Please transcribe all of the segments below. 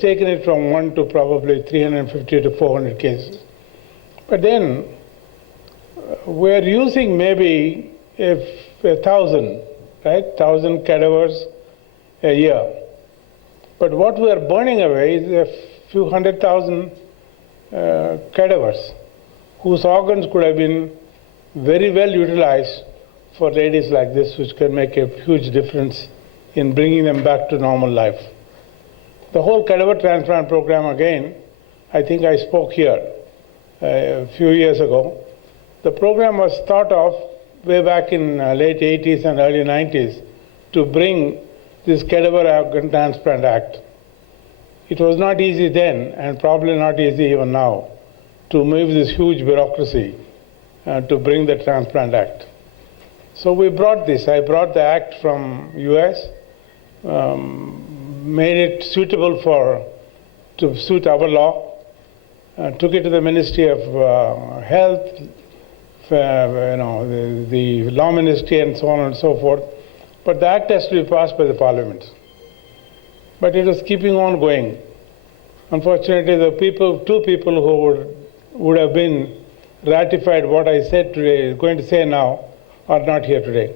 taken it from 1 to probably 350 to 400 cases. But then we're using maybe 1,000, right? 1,000 cadavers a year. But what we are burning away is a few 100,000 cadavers whose organs could have been very well utilized for ladies like this, which can make a huge difference in bringing them back to normal life. The whole cadaver transplant program, again, I think I spoke here a few years ago. The program was thought of way back in late 80s and early 90s to bring this Cadaver Organ Transplant Act. It was not easy then, and probably not easy even now, to move this huge bureaucracy to bring the Transplant Act. So we brought this. I brought the act from US, made it suitable to suit our law, took it to the Ministry of Health, the Law Ministry, and so on and so forth. But the act has to be passed by the Parliament. But it was keeping on going. Unfortunately, the two people who would have been ratified what I said today, going to say now, are not here today.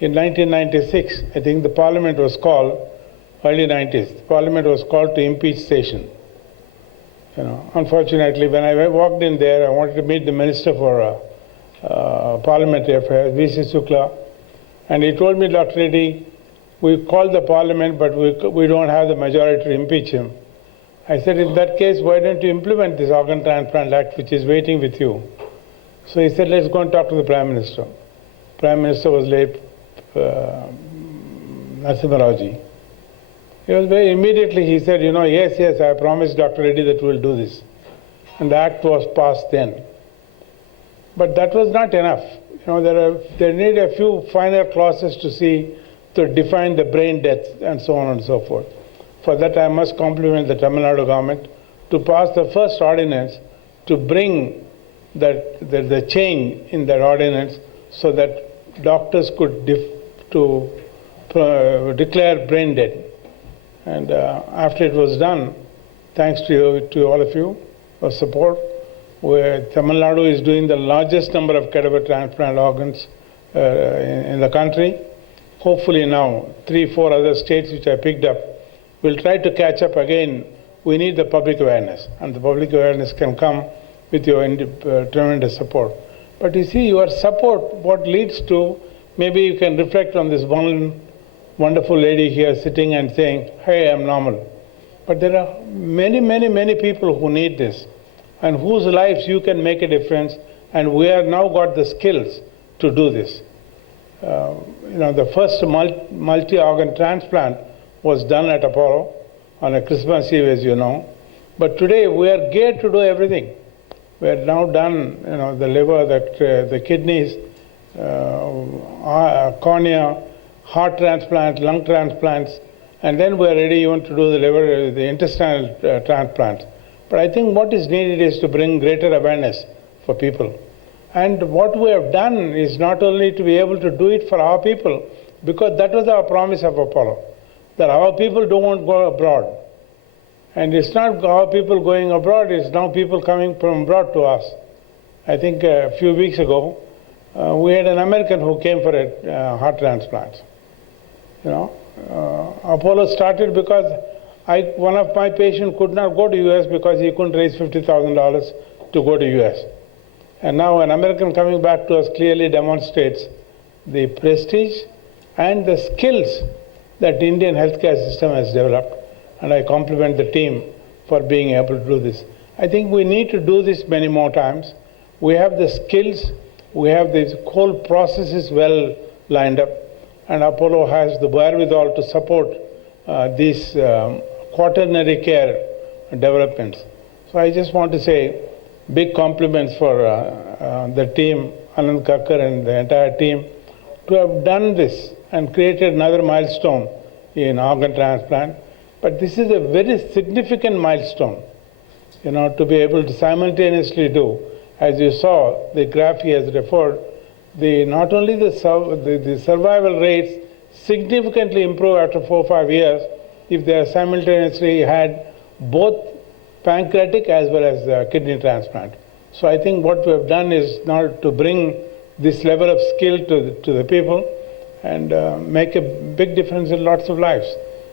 In 1996, I think the Parliament was called, early 90s, the Parliament was called to impeach station. Unfortunately, when I walked in there, I wanted to meet the Minister for Parliamentary Affairs, V.C. Shukla, and he told me, Dr. Reddy, we called the Parliament, but we don't have the majority to impeach him. I said, in that case, why don't you implement this Organ Transplant Act, which is waiting with you? So he said, let's go and talk to the Prime Minister. Prime Minister was late Narasimha. Immediately he said, yes, I promised Dr. Reddy that we'll do this. And the act was passed then. But that was not enough. There need a few finer clauses to define the brain death and so on and so forth. For that, I must compliment the Tamil Nadu government to pass the first ordinance to bring the change in that ordinance so that doctors could declare brain dead. And after it was done, thanks to all of you for support, where Tamil Nadu is doing the largest number of cadaver transplant organs in the country. Hopefully now, 3-4 other states which I picked up will try to catch up again. We need the public awareness, and the public awareness can come with your tremendous support. But you see, your support, what leads to, maybe you can reflect on this one wonderful lady here sitting and saying, hey, I'm normal. But there are many, many, many people who need this, and whose lives you can make a difference, and we have now got the skills to do this. The first multi-organ transplant was done at Apollo on a Christmas Eve, as you know. But today we are geared to do everything. We have now done, the liver, the kidneys, cornea, heart transplant, lung transplants, and then we are ready even to do the liver, the intestinal transplants. But I think what is needed is to bring greater awareness for people. And what we have done is not only to be able to do it for our people, because that was our promise of Apollo, that our people don't want to go abroad. And it's not our people going abroad, it's now people coming from abroad to us. I think a few weeks ago, we had an American who came for a heart transplant. Apollo started because one of my patients could not go to US because he couldn't raise $50,000 to go to US. And now an American coming back to us clearly demonstrates the prestige and the skills that the Indian healthcare system has developed. And I compliment the team for being able to do this. I think we need to do this many more times. We have the skills, we have the whole processes well lined up, and Apollo has the wherewithal to support these quaternary care developments. So I just want to say big compliments for the team, Anand Kakkar and the entire team, to have done this and created another milestone in organ transplant. But this is a very significant milestone, to be able to simultaneously do. As you saw, the graph he has referred, not only the survival rates significantly improve after 4 or 5 years, if they simultaneously had both pancreatic as well as kidney transplant. So I think what we have done is now to bring this level of skill to the people and make a big difference in lots of lives.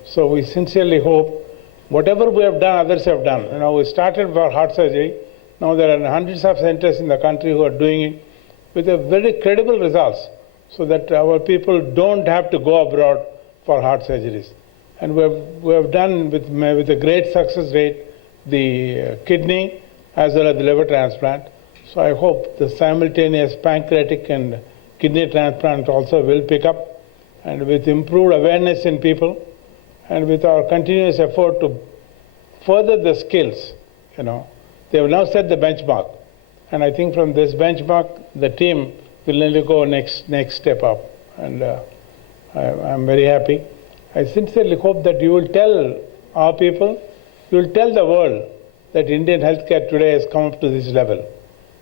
So we sincerely hope whatever we have done, others have done. You know, we started with heart surgery. Now there are hundreds of centers in the country who are doing it with a very credible results, so that our people don't have to go abroad for heart surgeries. And we have done with a great success rate the kidney as well as the liver transplant. So I hope the simultaneous pancreatic and kidney transplant also will pick up, and with improved awareness in people and with our continuous effort to further the skills, you know, they have now set the benchmark. And I think from this benchmark, the team will only go next step up. And I'm very happy. I sincerely hope that you will tell our people, you will tell the world that Indian healthcare today has come up to this level,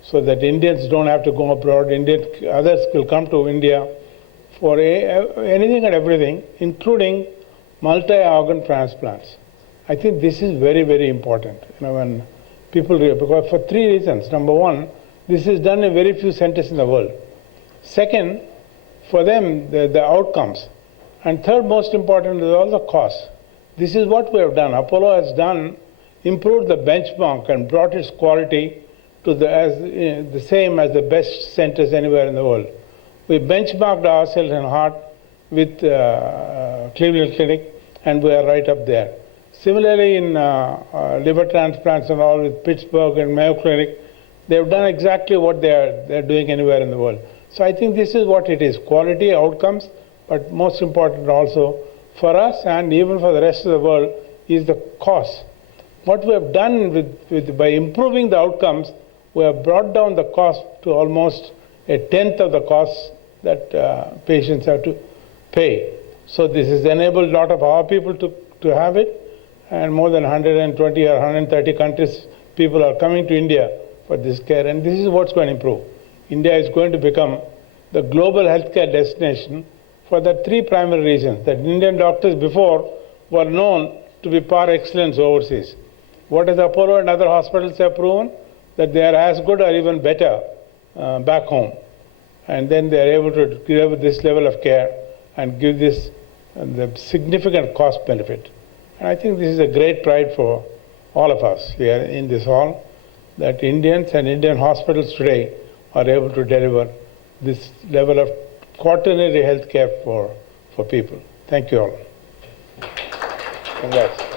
so that Indians don't have to go abroad. Others will come to India for anything and everything, including multi-organ transplants. I think this is very, very important. You know, when people, because for three reasons. Number one, this is done in very few centers in the world. Second, for them, the outcomes. And third, most important, is all the costs. This is what we have done. Apollo has done, improved the benchmark and brought its quality to the same as the best centers anywhere in the world. We benchmarked ourselves in heart with Cleveland Clinic, and we are right up there. Similarly, in liver transplants and all with Pittsburgh and Mayo Clinic, they have done exactly what they're doing anywhere in the world. So I think this is what it is: quality, outcomes, but most important also for us and even for the rest of the world is the cost. What we have done by improving the outcomes, we have brought down the cost to almost a tenth of the cost that patients have to pay. So this has enabled a lot of our people to have it, and more than 120 or 130 countries, people are coming to India for this care, and this is what's going to improve. India is going to become the global healthcare destination for the three primary reasons: that Indian doctors before were known to be par excellence overseas. What has Apollo and other hospitals have proven? That they are as good or even better back home. And then they are able to give this level of care and give this the significant cost benefit. And I think this is a great pride for all of us here in this hall, that Indians and Indian hospitals today are able to deliver this level of quaternary health care for people. Thank you all. Congrats.